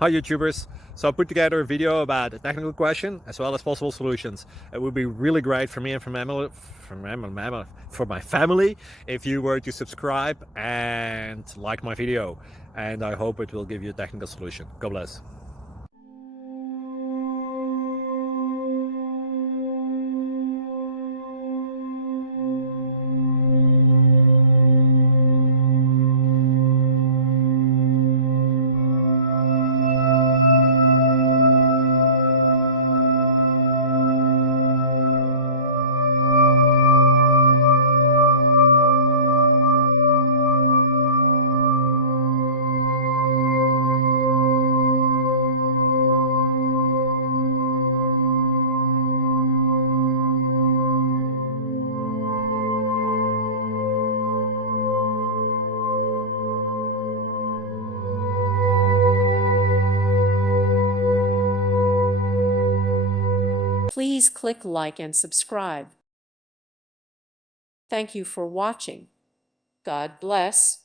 Hi YouTubers! So I put together a video about a technical question as well as possible solutions. It would be really great for me and for my family if you were to subscribe and like my video, and I hope it will give you a technical solution. God bless. Please click like and subscribe. Thank you for watching. God bless.